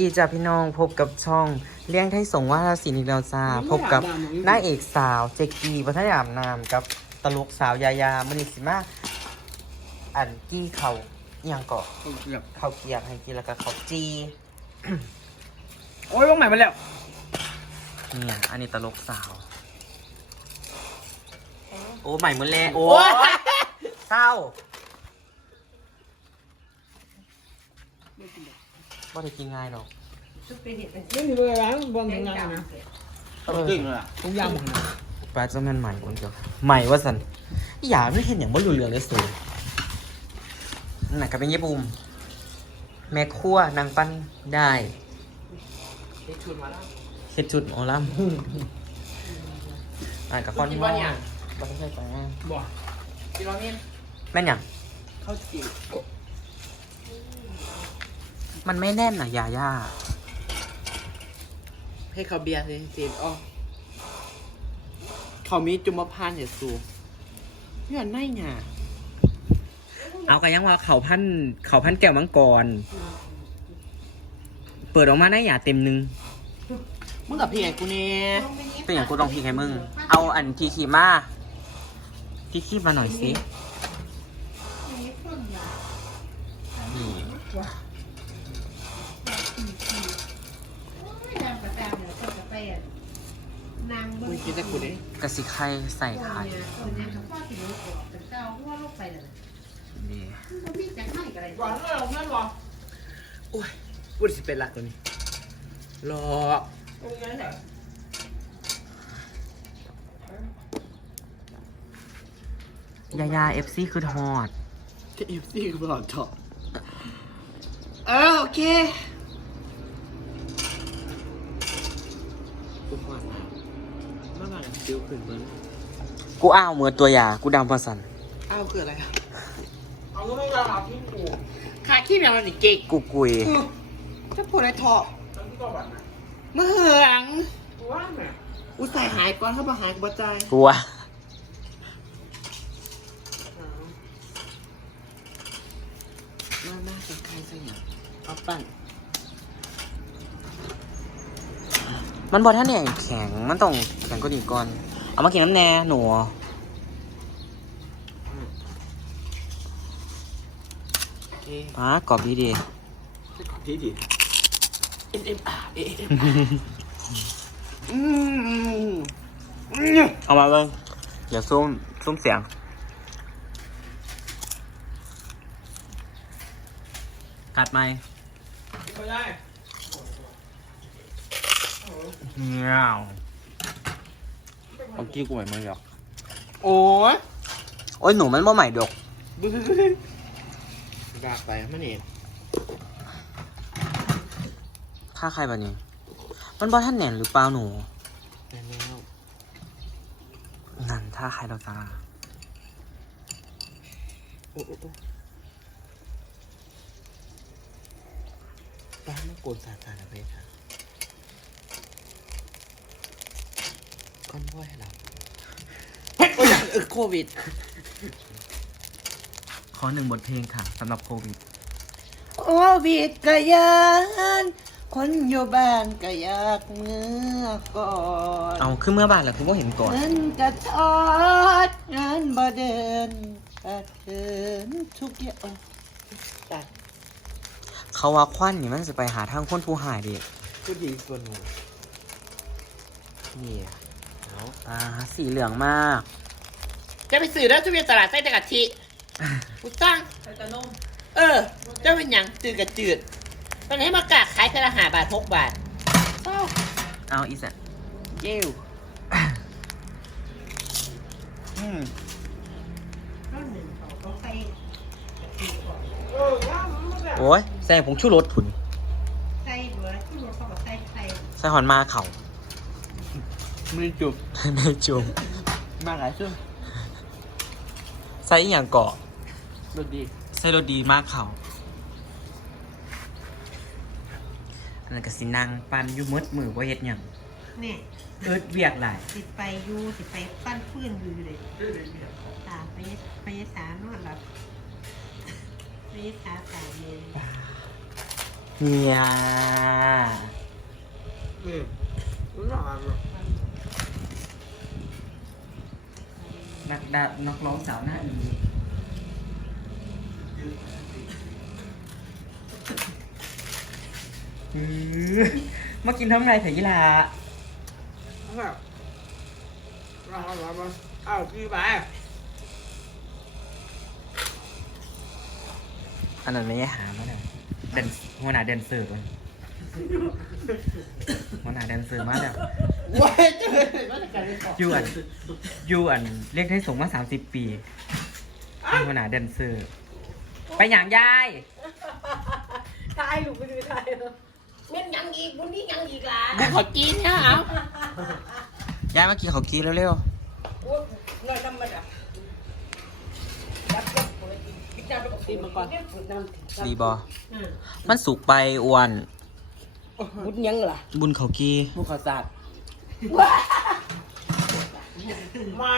ดีจ้าพี่น้องพบกับช่องเลี้ยงไทยสงฆ์ว่าราศีนิกแล้วจ้าพบกับนางเอกสาวเจกกี้วัฒนยามนามกับตลกสาวยายามันนิสิมาอันกี้เขาอหยังเกาะเกือบเขาเกียกให้กินแล้วก็เขาจี โอ้ยลงใหม่มาแล้วเนี่ยอันนี้ตลกสาว โอ้ใหม่หมดแล้วโอ้ยเศร้า บ่ได้กินง่ายหรอกไม่มีเวลาบอลทำงานนะเออจริงเลยอะทุกอย่างหมดนะปลาเจ้าแม่นใหม่คนเดียวใหม่ว่าสันอย่าไม่เห็นอย่างว่าเหลือเลยสูนั่นน่ะก็เป็นญี่ปุ่มแม่ครัวนางปั้นได้ได้ชุดมาแล้วเฮ็ดจุดหมอลำอ่านกับคอนกินมอบ้างเนี่ยบ่ได้ใช่ไปอะบอกกินร้อนนี่แม่นหยังข้าวจี่ มันไม่แน่นน่ะยาย่า ให้เขาเบียร์สิจีนอ๋อเขามีจุมพานเหตุสูนี่อันไหนเนี่ยเอากันยังว่าเขาพันเขาพันแก้วมังกร เปิดออกมาได้หยาเต็มหนึงมึงกับพี่ไงกูเนี่ยเป็นอย่างกูต้องพีให้มึง เอาอันทีขีมาทีขีมาหน่อยสินี่ นางมึงกินแต่กูเนี่ยกระสิไข่ใส่ไข่คนนี้ก็พ่อสิโลกออกเป็นเจ้าหัวโลกไปเลยนี่มันมีจังให้กันเลยหวานเลยหวานหรอโอ้ยพูดสิเป็นละตัวนี้รอตรงนั้นแหละยายาเอฟซีคือทอดที่เอฟซีคือหลอดเถาะเออโอเค กูขวานนะเมื่อวานซิวขึ้นเบิ้งกูอ้าวเหมือนตัวยา กูดำมาสัน อ้าวคืออะไรอะเอาลูกไม่มาหาพี่กูขาขี้แมวมันนี่เก่งกูกุย จะพูดอะไรเถาะเมื่อเหืองอุตส่าห์หายก่อนเข้ามาหายกระจายกลัวมามาเป็นใครสักอย่างเอาปั้น มันบอท่านเนี่ยแข็ง มันต้องแข็งก็ดีก่อน เอามากินน้ำแน่หนูโอเคอ่ากรอบดีดีดีดี M M R A M อืมเอามาเลยอย่าซุ่มซุ่มเสียงกัดไหมไม่ได้ เงี้ยวเอากี้กูใหม่มาหรอกโอ้ยโอ้ยหนูมันบ่ใหม่ดอกบึ้งบากไปมันนี่ถ้าใครแบบนี้ มันบอท่านแหน่นหรือเปล่าหนูแต่แล้วนั่นถ้าใครเราตาโอ้โอ้โอ้ป้าไม่โกนสาสารเพศค่ะ ก้อนพ่อยเราโอ้ยเออโควิด ขอหนึ่งบทเพลงค่ะสำหรับโควิด โควิดก็ยานคนอยู่บ้านก็อยากเมื่อก่อนเอาขึ้นเมื่อบานแล้วคุณก็เห็นก่อน เงินกระทอดงานบ่เดินกระเทินทุกอย่างโอ้ตายเขาว่าควันนี่มันจะไปหาทางคนผู้หายดิพูดดีส่วนหนูนี่ เอาตาสีเหลืองมาก จะไปสื่อแล้วจะเป็นตลาดไส้ตะกะทิกูตั้งไส้ตะนมเออเจ้าเป็นหยังจืดกับจืดตอนนี้มากาขายแต่ละหาบาทหกบาทเศร้าเอาอีสันเย้วอืมต้นหนึ่งเขาก็ไปโอ้ยใส่ผงชูรสผุนใส่เบือที่รถเขาก็ใส่ใส่ใส่หอนมาเข่า มือจุบในจุ่มมาหลายช่วงใส่อหย่างเกาะรสดีใส่รสดีมากเข่าอันนั้นก็สินางปันอยู่มืดมือว่าเฮ็ดหยังเนี่ยเอิดเวียกหลายติดไปอยู่ติดไปปั้นฟื้นอยู่เลยตาไปไปสานอนหลับไปสาตาเมนเนี่ย อืมรู้หรอ นักดานักร้องสาวหน้าอีอื้อมากินทำไงเถอะยี่ลาแบบเราเราเราเอาพี่ไปอันนั้นไม่ได้หามาเลยเดนหัวหน้าแดนเซอร์มันหัวหน้าแดนเซอร์มาแล้ว ว้ายเจอว่าจะกันเลยก่อนยูอันยูอันเรียกให้ส่งมาสามสิบปีเป็นหัวหน้าแดนเซอร์ ไปอย่างยาย ตายลูกไปดูตายเม่นยังอีกบุญนี้ยังอีกล่ะกูขอกินนะเอายายมากินข้าวกีเร็วโอ้ยน้อยน้ำมันอะรับรับเปิดปิดน้ำแล้วก็กินมาก่อนเปิดน้ำๆดีบอมันสุกไปอ้วนบุญยังล่ะ บุญข้าวกีกูขอสัตว์ ว้ามา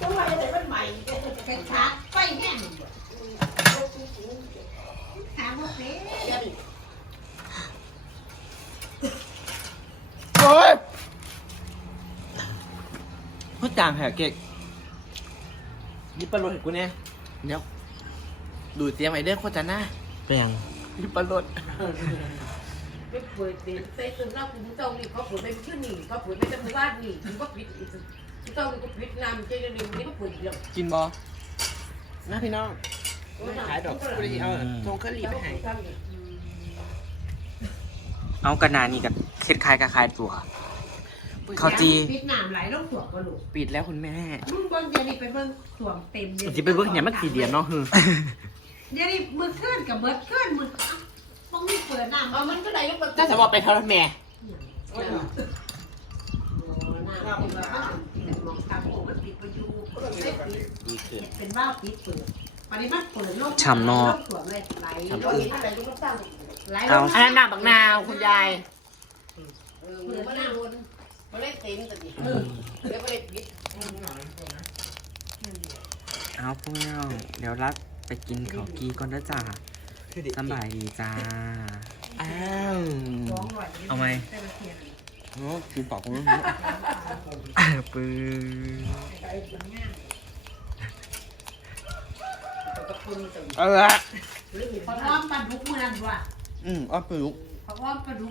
ทำไมอะไรมันใหม่เป็นชาร์จไฟแห้งถามว่าเป็นโอ้ยพูดจางแผลเก๊กนี่ปลาโรดเห็นกูเนี่ยเดี๋ยวดูดเสียงไอ้เด้อโคตรหน้าเป็นยังนี่ปลาโรด ไม่เปิดเด็นใส่ตึงเล่าคุณเจ้านี่เขาเปิดไปชื่อนี่เขาเปิดไปจำนวนนี่คุณก็ปิดอีกเจ้านี่ก็ปิดน้ำเจริญนี่ก็เปิดเดียวกินบอนะพี่น้องขายดอกกูเลยเอาทงเคอรี่ไปให้เอากระนานี่กับเคล็ดคล้ายกับคล้ายตัว เขาจีปิดน้ำไหลลงสวมกระดูกปิดแล้วคุณแม่มึงเบิ่งเดี๋ยวนี้ไปเบิ่งสวมเต็มจะไปเบิ่งเนี่ยมันสีเดียนเนาะคือเดี๋ยวนี้มือเคลื่อนกับเบิดเคลื่อนมือต้องมี เปิดน้ำเอามันก็ไหลลงไปถ้าสมมติไปทอดแม่ดีขึ้นเป็นบ้าปิดเปิดปริมาณเปิดลงฉ่ำเนาะสวมเลยไหลลงไหลลงไหลลเอางอันนั้นน้ำบักนาวคุณยายเปิดหน้าวนมาเล่นเต็มแต่ดิเดี๋ยวมาเล่นปิดเอาพวกเราเดี๋ยวรัดไปกินข้าวกีก่อนนะจ้า สำบายดีจ้า อ้าวเอาไหมโอ้กินปอกกูปื้อเออเพราะว่าปลาดุกเมืองว่ะอืมอ้อมปลุกเพราะว่าปลาดุก